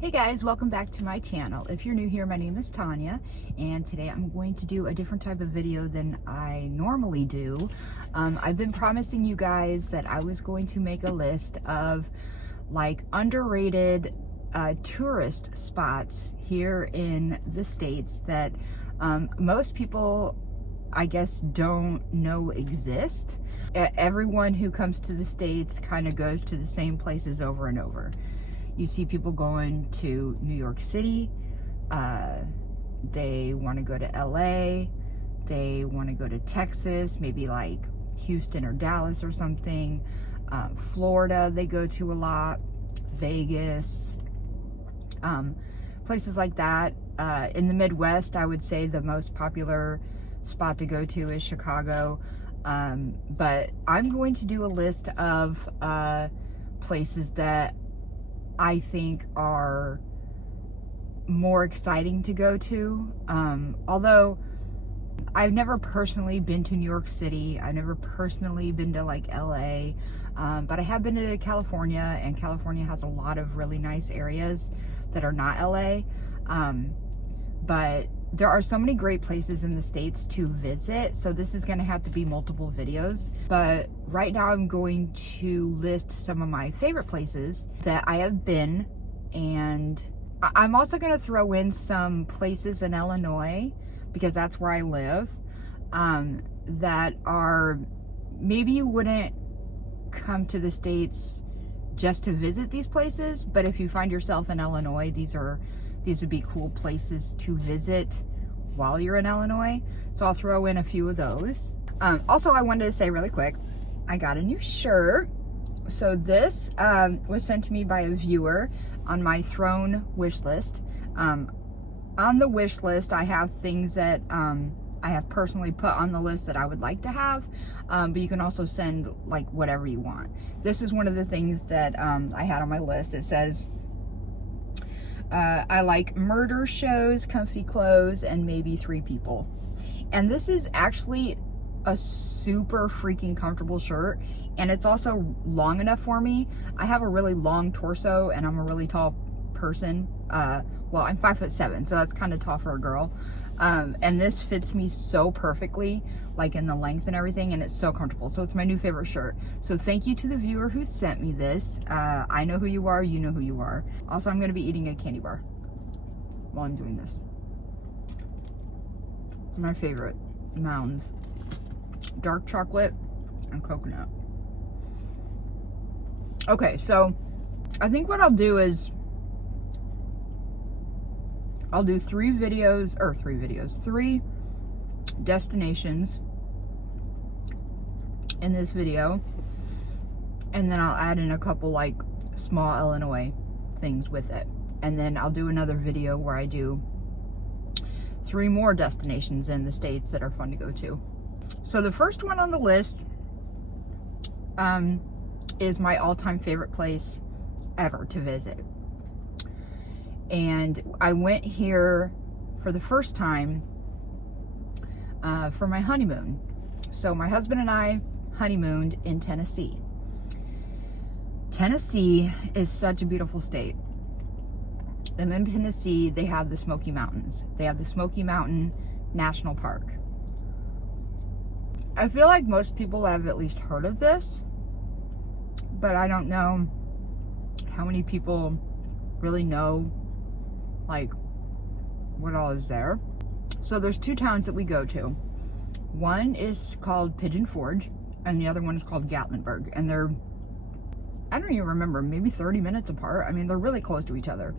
Hey guys, welcome back to my channel. If you're new here, my name is Tanya, and today I'm going to do a different type of video than I normally do. I've been promising you guys that I was going to make a list of like underrated tourist spots here in the States that most people, I guess, don't know exist. Everyone who comes to the States kind of goes to the same places over and over. You see people going to New York City, they want to go to LA, they want to go to Texas, maybe like Houston or Dallas or something. Florida they go to a lot, Vegas, places like that. In the Midwest, I would say the most popular spot to go to is Chicago. But I'm going to do a list of places that I think are more exciting to go to. Although I've never personally been to New York City, I've never personally been to like LA, but I have been to California, and California has a lot of really nice areas that are not LA. But there are so many great places in the States to visit, so this is going to have to be multiple videos. But right now I'm going to list some of my favorite places that I have been, and I'm also going to throw in some places in Illinois, because that's where I live, that are, maybe you wouldn't come to the States just to visit these places, but if you find yourself in Illinois, these would be cool places to visit while you're in Illinois. So I'll throw in a few of those. Also, I wanted to say really quick, I got a new shirt. So this was sent to me by a viewer on my Throne wish list. On the wish list, I have things that I have personally put on the list that I would like to have, but you can also send like whatever you want. This is one of the things that I had on my list. It says, I like murder shows, comfy clothes, and maybe 3 people. And this is actually a super freaking comfortable shirt, and it's also long enough for me. I have a really long torso, and I'm a really tall person. Well, I'm 5'7", so that's kind of tall for a girl. And this fits me so perfectly, like in the length and everything, and it's so comfortable. So it's my new favorite shirt. So thank you to the viewer who sent me this. I know who you are, you know who you are. Also, I'm gonna be eating a candy bar while I'm doing this. My favorite, Mounds. Dark chocolate and coconut. Okay, so I think what I'll do is I'll do 3 destinations in this video, and then I'll add in a couple like small Illinois things with it, and then I'll do another video where I do 3 more destinations in the States that are fun to go to. So the first one on the list is my all-time favorite place ever to visit. And I went here for the first time for my honeymoon. So my husband and I honeymooned in Tennessee. Tennessee is such a beautiful state. And in Tennessee, they have the Smoky Mountains. They have the Smoky Mountain National Park. I feel like most people have at least heard of this, but I don't know how many people really know like what all is there. So there's 2 towns that we go to. One is called Pigeon Forge, and the other one is called Gatlinburg, and they're, I don't even remember, maybe 30 minutes apart. I mean, they're really close to each other.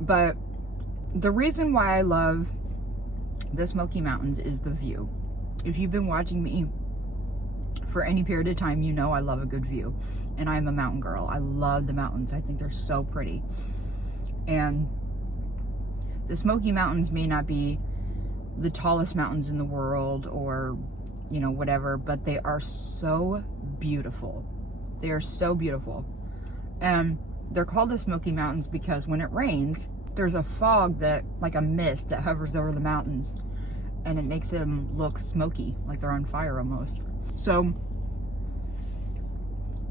But the reason why I love the Smoky Mountains is the view. If you've been watching me for any period of time, you know I love a good view, and I'm a mountain girl. I love the mountains. I think they're so pretty. And the Smoky Mountains may not be the tallest mountains in the world, or, you know, whatever, but they are so beautiful. They are so beautiful. And they're called the Smoky Mountains because when it rains, there's a fog that, like a mist that hovers over the mountains, and it makes them look smoky, like they're on fire almost. So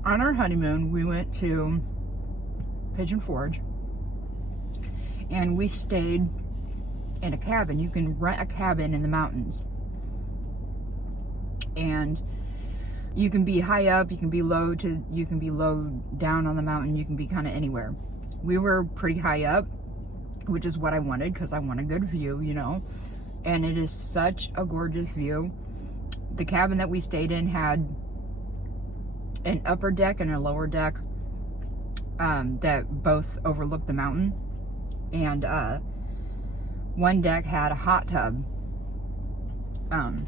on our honeymoon, we went to Pigeon Forge, and we stayed in a cabin. You can rent a cabin in the mountains, and you can be high up, you can be low down on the mountain, you can be kind of anywhere. We were pretty high up, which is what I wanted, because I want a good view, you know. And it is such a gorgeous view. The cabin that we stayed in had an upper deck and a lower deck that both overlooked the mountain. And one deck had a hot tub on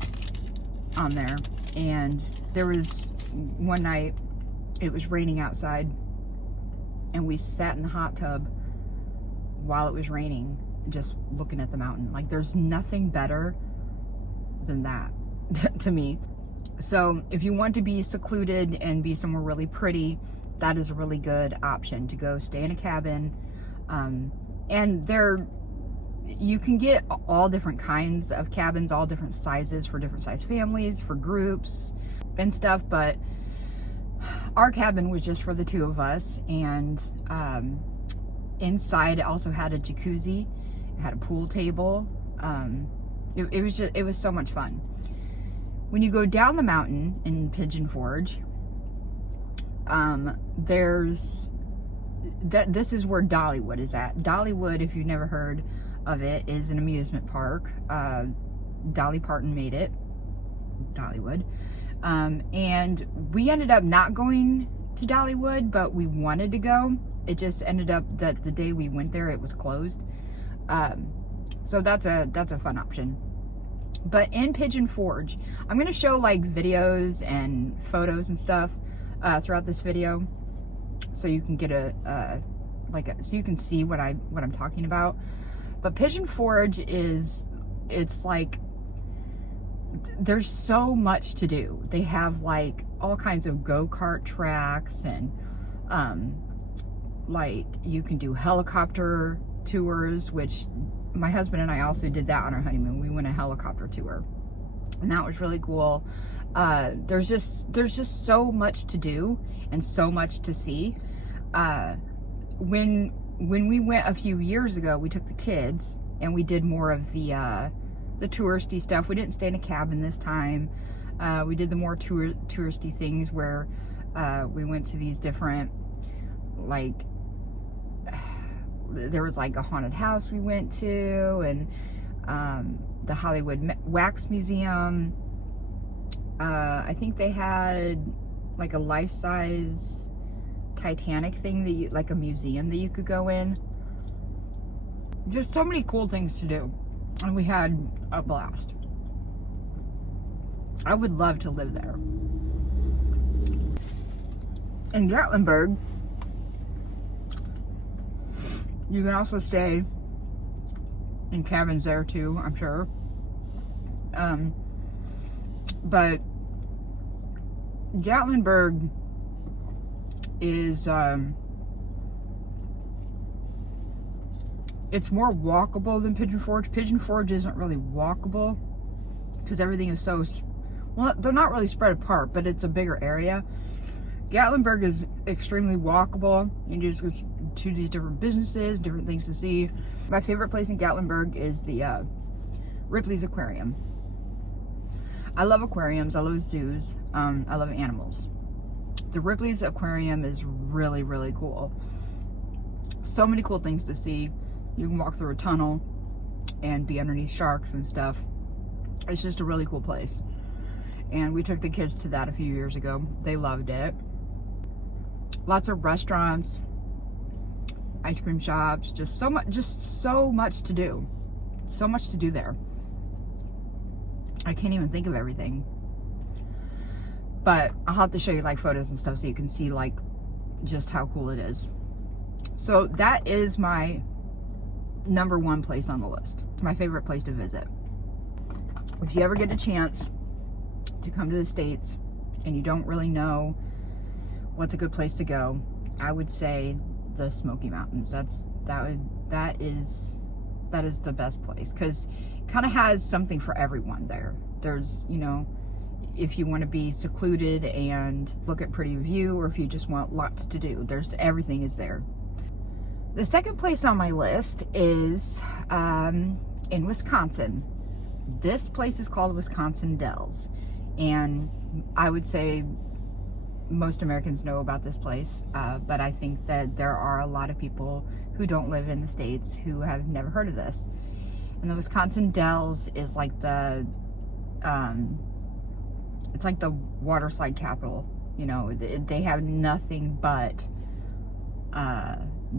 there. And there was one night, it was raining outside, and we sat in the hot tub while it was raining, just looking at the mountain. Like, there's nothing better than that to me. So if you want to be secluded and be somewhere really pretty, that is a really good option to go stay in a cabin. And you can get all different kinds of cabins, all different sizes for different size families, for groups and stuff. But our cabin was just for the two of us, and inside it also had a jacuzzi, it had a pool table. It was so much fun. When you go down the mountain in Pigeon Forge, this is where Dollywood is at. Dollywood, if you've never heard of it, is an amusement park. Dolly Parton made it, Dollywood. And we ended up not going to Dollywood, but we wanted to go. It just ended up that the day we went there, it was closed. So that's a fun option. But in Pigeon Forge, I'm gonna show like videos and photos and stuff throughout this video, so you can get so you can see what I'm talking about. But Pigeon Forge it's like, there's so much to do. They have like all kinds of go-kart tracks, and like you can do helicopter tours, which my husband and I also did that on our honeymoon. We went a helicopter tour, and that was really cool. There's just so much to do and so much to see. When we went a few years ago, we took the kids and we did more of the touristy stuff. We didn't stay in a cabin this time. We did the more touristy things, where we went to these different, like, there was like a haunted house we went to, and the Hollywood Wax Museum. I think they had like a life-size Titanic thing like a museum that you could go in. Just so many cool things to do, and we had a blast. I would love to live there. In Gatlinburg, you can also stay in cabins there too, I'm sure. But Gatlinburg is, it's more walkable than Pigeon Forge. Pigeon Forge isn't really walkable because everything is so, well, they're not really spread apart, but it's a bigger area. Gatlinburg is extremely walkable. You just go to these different businesses, different things to see. My favorite place in Gatlinburg is the Ripley's Aquarium. I love aquariums, I love zoos, I love animals. The Ripley's Aquarium is really, really cool. So many cool things to see. You can walk through a tunnel and be underneath sharks and stuff. It's just a really cool place. And we took the kids to that a few years ago. They loved it. Lots of restaurants, ice cream shops, just so much to do. So much to do there. I can't even think of everything. But I'll have to show you like photos and stuff so you can see like just how cool it is. So that is my number one place on the list. It's my favorite place to visit. If you ever get a chance to come to the States and you don't really know what's a good place to go, I would say the Smoky Mountains. That is the best place, because it kind of has something for everyone there. There's, you know, if you want to be secluded and look at pretty view, or if you just want lots to do, everything is there. The second place on my list is in Wisconsin. This place is called Wisconsin Dells, and I would say most Americans know about this place, but I think that there are a lot of people who don't live in the States who have never heard of this. And the Wisconsin Dells is like it's like the water slide capital. You know, they have nothing but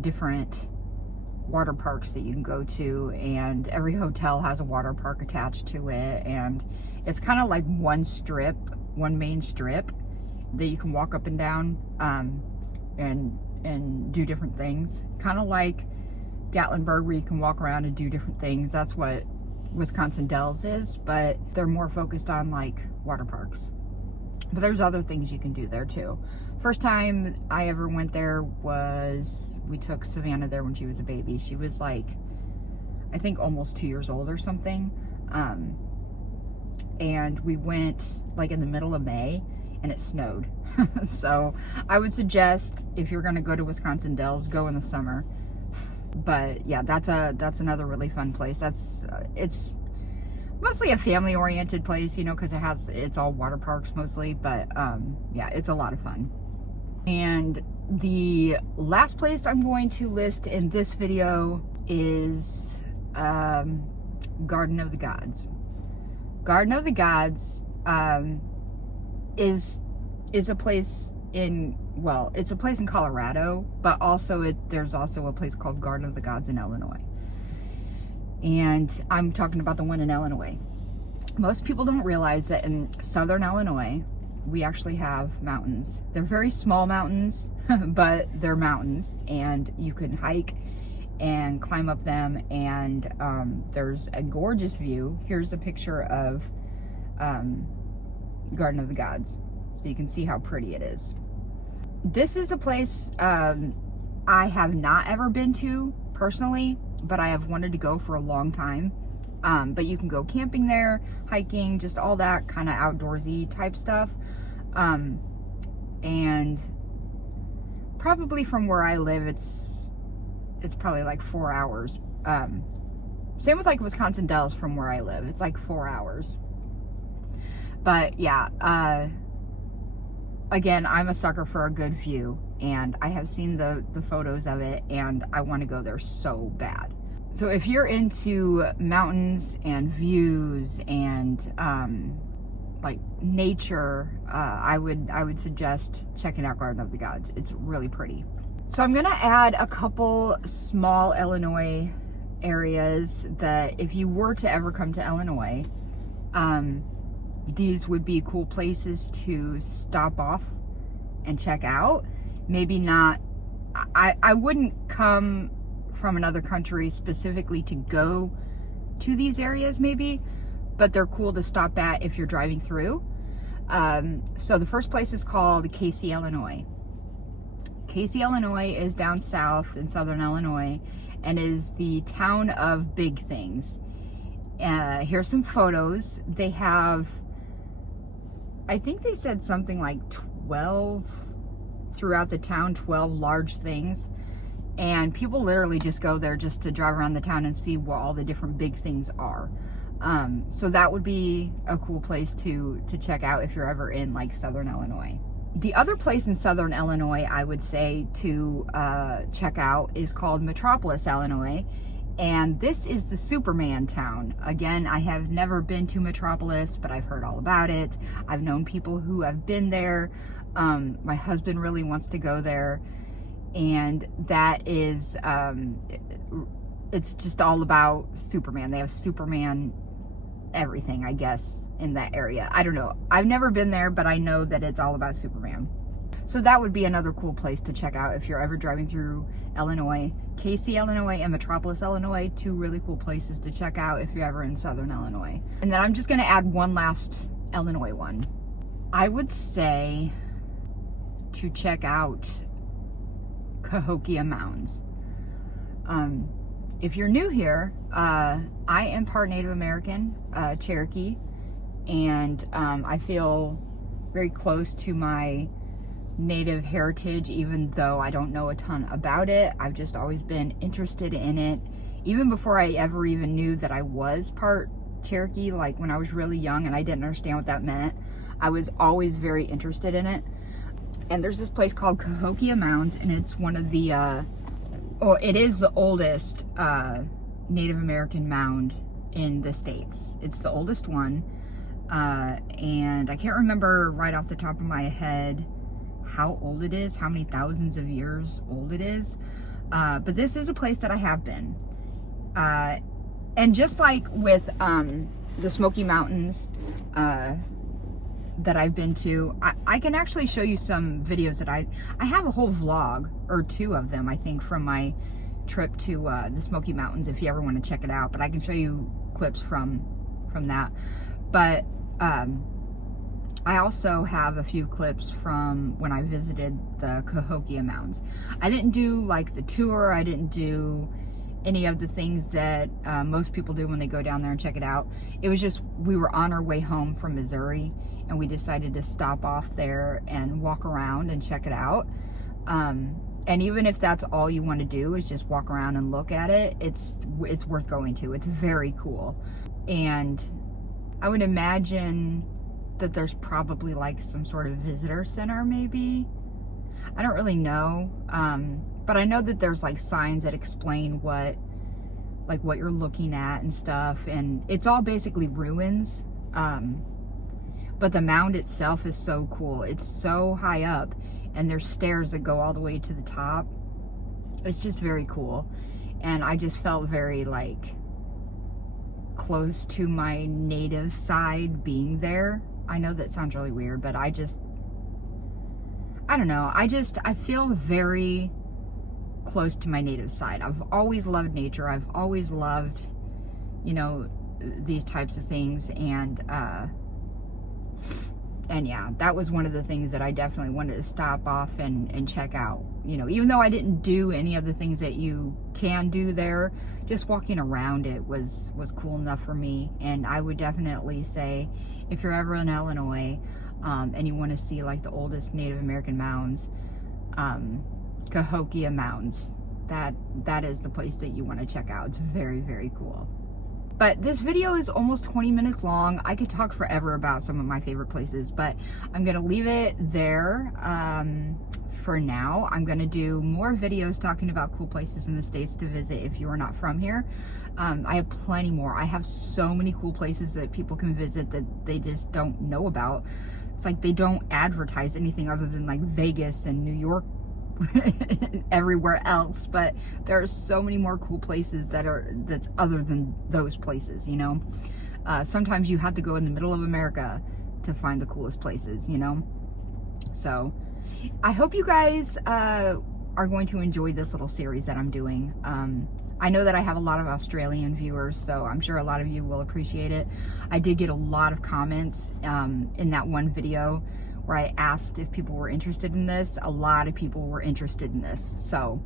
different water parks that you can go to, and every hotel has a water park attached to it, and it's kind of like one main strip that you can walk up and down and do different things, kind of like Gatlinburg, where you can walk around and do different things. That's what Wisconsin Dells is, but they're more focused on like water parks. But there's other things you can do there too. First time I ever went there was, we took Savannah there when she was a baby. She was like, I think almost 2 years old or something. And we went like in the middle of May and it snowed. So I would suggest if you're gonna go to Wisconsin Dells, go in the summer. But yeah, that's another really fun place. It's mostly a family-oriented place, you know, because it's all water parks mostly. But yeah, it's a lot of fun. And the last place I'm going to list in this video is Garden of the Gods. Garden of the Gods is a place in, well, it's a place in Colorado, but also there's also a place called Garden of the Gods in Illinois. And I'm talking about the one in Illinois. Most people don't realize that in southern Illinois, we actually have mountains. They're very small mountains, but they're mountains, and you can hike and climb up them, and there's a gorgeous view. Here's a picture of Garden of the Gods, so you can see how pretty it is. This is a place I have not ever been to personally, but I have wanted to go for a long time. But you can go camping there, hiking, just all that kind of outdoorsy type stuff. And probably from where I live, it's probably like 4 hours. Same with like Wisconsin Dells from where I live. It's like 4 hours. But yeah, again, I'm a sucker for a good view, and I have seen the photos of it, and I want to go there so bad. So if you're into mountains and views and like nature, I would suggest checking out Garden of the Gods. It's really pretty. So I'm gonna add a couple small Illinois areas that if you were to ever come to Illinois, these would be cool places to stop off and check out. Maybe not, I wouldn't come from another country specifically to go to these areas maybe, but they're cool to stop at if you're driving through. So the first place is called Casey, Illinois. Casey, Illinois is down south in southern Illinois and is the town of big things. Here's some photos. They have, I think they said something like 12 throughout the town, 12 large things. And people literally just go there just to drive around the town and see what all the different big things are. So that would be a cool place to check out if you're ever in like southern Illinois. The other place in southern Illinois I would say to check out is called Metropolis, Illinois. And this is the Superman town. Again, I have never been to Metropolis, but I've heard all about it. I've known people who have been there. My husband really wants to go there. And that is, it's just all about Superman. They have Superman everything, I guess, in that area. I don't know. I've never been there, but I know that it's all about Superman. So that would be another cool place to check out if you're ever driving through Illinois. Casey, Illinois and Metropolis, Illinois, two really cool places to check out if you're ever in southern Illinois. And then I'm just going to add one last Illinois one. I would say to check out Cahokia Mountains. If you're new here, I am part Native American, Cherokee, and I feel very close to my Native heritage, even though I don't know a ton about it. I've just always been interested in it. Even before I ever even knew that I was part Cherokee, like when I was really young and I didn't understand what that meant, I was always very interested in it. And there's this place called Cahokia Mounds, and it's one of the, well, it is the oldest Native American mound in the States. It's the oldest one. And I can't remember right off the top of my head how old it is, how many thousands of years old it is. But this is a place that I have been. And just like with the Smoky Mountains that I've been to, I can actually show you some videos that I have a whole vlog, or 2 of them, I think, from my trip to the Smoky Mountains, if you ever want to check it out. But I can show you clips from that. But I also have a few clips from when I visited the Cahokia Mounds. I didn't do like the tour. I didn't do any of the things that most people do when they go down there and check it out. It was just, we were on our way home from Missouri, and we decided to stop off there and walk around and check it out. And even if that's all you want to do is just walk around and look at it, it's worth going to. It's very cool. And I would imagine that there's probably like some sort of visitor center, maybe. I don't really know. But I know that there's like signs that explain what you're looking at and stuff. And it's all basically ruins. But the mound itself is so cool. It's so high up, and there's stairs that go all the way to the top. It's just very cool. And I just felt very like close to my native side being there. I know that sounds really weird, but I don't know. I feel very close to my native side. I've always loved nature. I've always loved, you know, these types of things. And yeah, that was one of the things that I definitely wanted to stop off and check out. You know, even though I didn't do any of the things that you can do there, just walking around it was cool enough for me. And I would definitely say, if you're ever in Illinois, and you want to see like the oldest Native American mounds, Cahokia Mounds, that is the place that you want to check out. It's very, very cool. But this video is almost 20 minutes long. I could talk forever about some of my favorite places, but I'm gonna leave it there for now. I'm gonna do more videos talking about cool places in the States to visit if you are not from here. I have plenty more. I have so many cool places that people can visit that they just don't know about. It's like they don't advertise anything other than like Vegas and New York everywhere else, but there are so many more cool places that's other than those places, you know. Sometimes you have to go in the middle of America to find the coolest places, you know. So I hope you guys are going to enjoy this little series that I'm doing. I know that I have a lot of Australian viewers, so I'm sure a lot of you will appreciate it. I did get a lot of comments in that one video where I asked if people were interested in this. A lot of people were interested in this. So,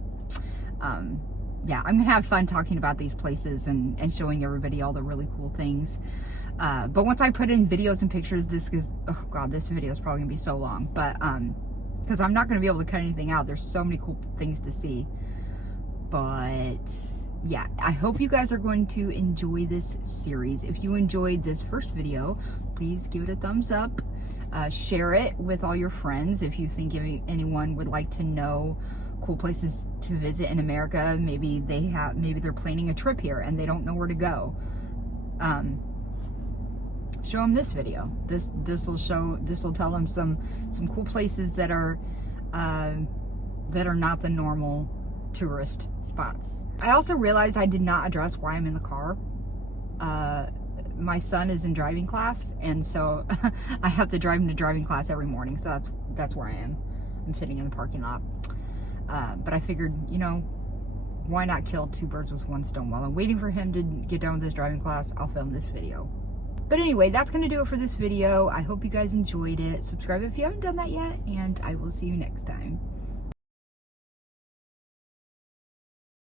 yeah, I'm gonna have fun talking about these places and showing everybody all the really cool things. But once I put in videos and pictures, this video is probably gonna be so long. But, because I'm not gonna be able to cut anything out. There's so many cool things to see. But, yeah, I hope you guys are going to enjoy this series. If you enjoyed this first video, please give it a thumbs up. Share it with all your friends if you think anyone would like to know cool places to visit in America. Maybe they're planning a trip here and they don't know where to go. Show them this video. This will tell them some cool places that are not the normal tourist spots. I also realized I did not address why I'm in the car. My son is in driving class, and so I have to drive him to driving class every morning, so that's where I am. I'm sitting in the parking lot. But I figured, you know, why not kill 2 birds with 1 stone? While I'm waiting for him to get done with his driving class, I'll film this video. But anyway, that's going to do it for this video. I hope you guys enjoyed it. Subscribe if you haven't done that yet, and I will see you next time.